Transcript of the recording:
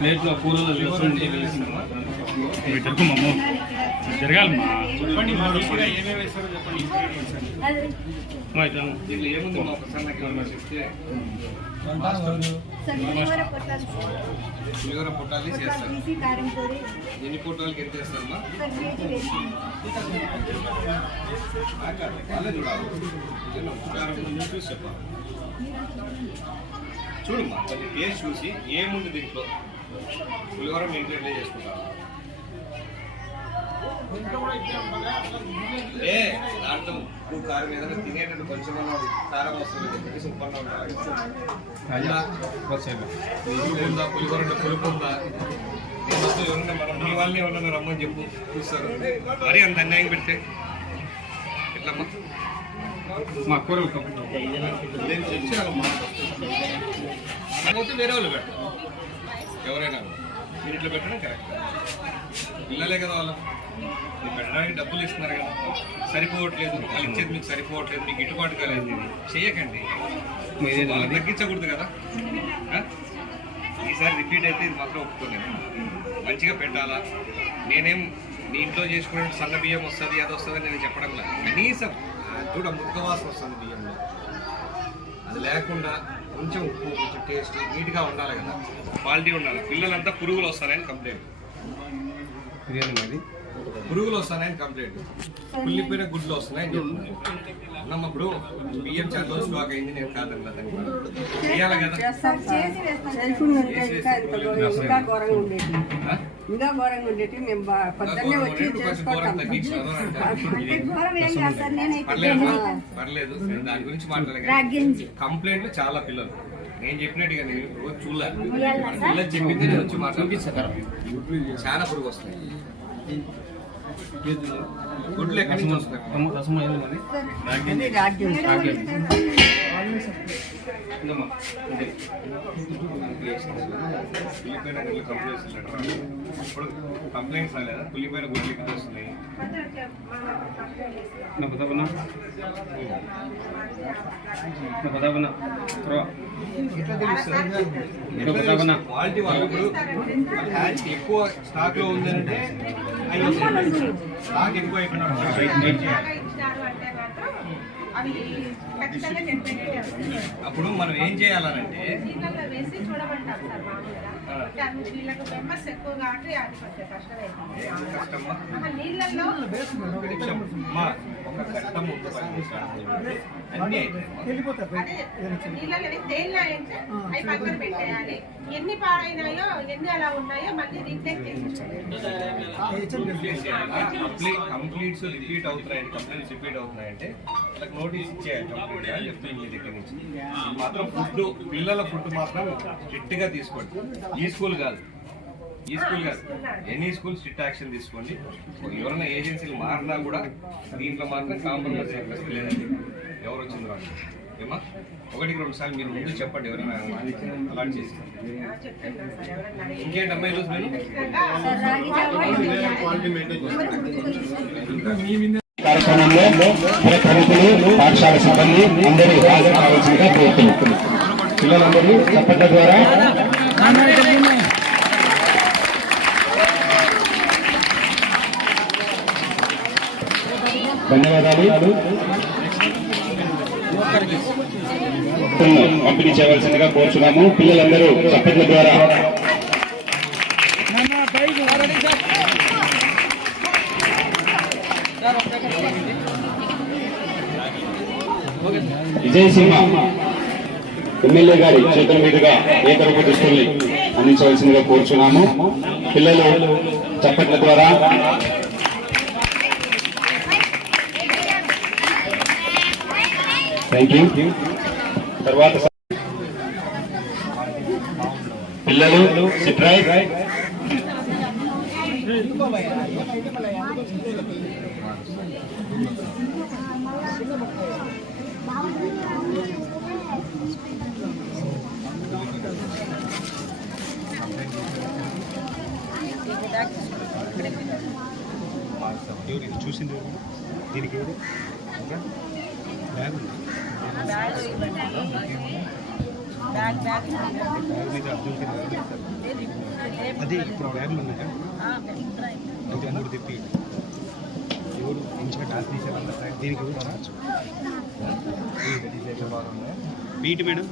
ప్లేట్లో కూరలో మమ్మ జరగాలమ్మా చెప్పండి మా రుచిగా ఏమేమి వేస్తారో చెప్పండి. దీంట్లో ఏముంది మా ఒకసారి నాకు చెప్తే? పులిహోర పొట్టాలు పొడి. ఎన్ని పొట్టాలకి ఎంత వేస్తారమ్మా వాళ్ళే చూడాలి చూడమ్మా కొంచెం టేస్ట్ చూసి ఏముంది దీంట్లో? పులిహోర మీ ఇంట్లో ఎట్లా చేసుకుంటారు ఏ దాంట్లో ఉప్పు కారం ఏదైనా తినేటట్టు కొంచెం కారం వస్తుంది ఉప్పు అన్నా ఉండాలి. ఉందా? పులిహోర అంటే పులుపు ఉందా? ఎవరన్నా మనం మీ వాళ్ళని ఎవరన్నా రమ్మని చెప్పు చూస్తారు. మరీ అంత అన్యాయం పెడితే ఎట్లమ్మా? మా కూరలు నేను వేరే వాళ్ళు పెట్టారు ఎవరైనా మీరు ఇట్లా పెట్టడం కరెక్ట్ పిల్లలే కదా వాళ్ళు. మీరు పెట్టడానికి డబ్బులు ఇస్తున్నారు కదా. సరిపోవట్లేదు. వాళ్ళు ఇచ్చేది మీకు సరిపోవట్లేదు. మీకు గిట్టుబాటు కాలేదు. చేయకండి వాళ్ళకి తగ్గించకూడదు కదా? ఈసారి రిపీట్ అయితే ఇది మాత్రం ఒప్పుకోలేదు. మంచిగా పెట్టాలా? నేనేం నీ ఇంట్లో చేసుకునే సన్న బియ్యం వస్తుంది అది వస్తుంది నేను చెప్పడం లేదు. కనీసం చూడ ముక్క వాసన వస్తుంది బియ్యంలో. అది లేకుండా కొంచెం ఉప్పు కొంచెం టేస్ట్ నీట్గా ఉండాలి కదా. క్వాలిటీ ఉండాలి. పిల్లలంతా పురుగులు వస్తారని కంప్లైంట్ పురుగులు వస్తాయని కంప్లైంట్ కుళ్ళిపోయిన గుడ్లు వస్తున్నాయని చెప్తున్నారు. అన్నమ్మ ఇప్పుడు బియ్యం చేతిలో స్టాక్ అయింది నేను కాదని దాన్ని చేయాలి కదా. ఇంకా ఘోరంగా ఉండేది మేము పొద్దున్నే వచ్చి చేసుకుంటాం. అంటే ఘోరం ఏం కాదు సార్ నేనైతే కంప్లైంట్లు చాలా పిల్లలు. నేను చెప్పినట్టుగా నేను రోజు పిల్లలు చెప్పింది నేను వచ్చి మాట్లాడుతాను. చాలా పురుగు వస్తాయి గుడ్లు ఎక్కడి నుంచి వస్తాయి కంప్లైంట్స్ ఇప్పుడు కంప్లైంట్స్ రాలేదా కుళ్ళిపోయిన గుడ్లు ఎక్కడ వస్తున్నాయి నా పదాపన నా పదాపన క్వాలిటీ వాళ్ళు ఇప్పుడు హ్యాచ్ ఎక్కువ స్టాక్లో ఉందంటే స్టాక్ ఎక్కువ అయిపోయినట్టు అప్పుడు మనం ఏం చేయాలనంటే నీళ్ళల్లో వేసి చూడమంటారు సార్ మామూలుగా. అంటే అన్ని వీళ్ళకు మెంబర్స్ ఎక్కువ కాబట్టి అది కొంచెం కష్టమైంది నీళ్ళల్లో నీళ్ళలో అవి పక్కన పెట్టేయాలి. ఎన్ని పాడైనాయో ఎన్ని అలా ఉన్నాయో మళ్ళీ రీప్లేస్ చేసి కంప్లీట్స్ రిపీట్ అవుతున్నాయండి కంప్లైంట్స్ రిపీట్ అవుతున్నాయంటే వాళ్ళకి నోటీస్ ఇచ్చేయాలి కంప్లీట్ చెప్తాను మీ దగ్గర నుంచి. మాత్రం ఫుడ్ పిల్లల ఫుడ్ మాత్రం స్ట్రిక్ట్గా తీసుకోండి. ఈ స్కూల్ కాదు. ఈ స్కూల్ కాదు. ఎనీ స్కూల్ స్ట్రిక్ట్ యాక్షన్ తీసుకోండి. ఎవరైనా ఏజెన్సీలు మారినా కూడా దీంట్లో మాత్రం కాంప్రమైజ్ అయ్యే లేదండి. ఎవరు వచ్చింది వాళ్ళు? ఏమా ఒకటికి రెండు సార్లు మీరు ముందు చెప్పండి ఎవరైనా అలాట్ చేసి. ఇంకేంటమ్మా ఈరోజు మీరు? కార్యక్రమంలో ప్రముఖులు పాఠశాల సిబ్బంది అందరూ హాజరు కావాల్సిందిగా కోరుతున్నాం పిల్లలందరూ చప్పట్ల ద్వారా ధన్యవాదాలు పంపిణీ చేయవలసిందిగా కోరుతున్నాము పిల్లలందరూ చప్పట్ల ద్వారా విజయసీమ ఎమ్మెల్యే గారి చేతుల మీదుగా ఏకరూప దుస్తుల్ని అందించవలసిందిగా కోరుచున్నాము. పిల్లలు చప్పట్ల ద్వారా థ్యాంక్ యూ తర్వాత పిల్లలు సిట్రాయ్ చూసింది దీనికి ఎవరు? బ్యాగ్. బ్యాగ్. బ్యాగ్. బ్యాగ్ అది ఇప్పుడు బ్యాగ్ ఉన్నాక ఇది మూడు తిప్పి. ఎవరు మంచిగా టాస్ తీసేవాళ్ళ దీనికి రావచ్చు బీట్ మేడం?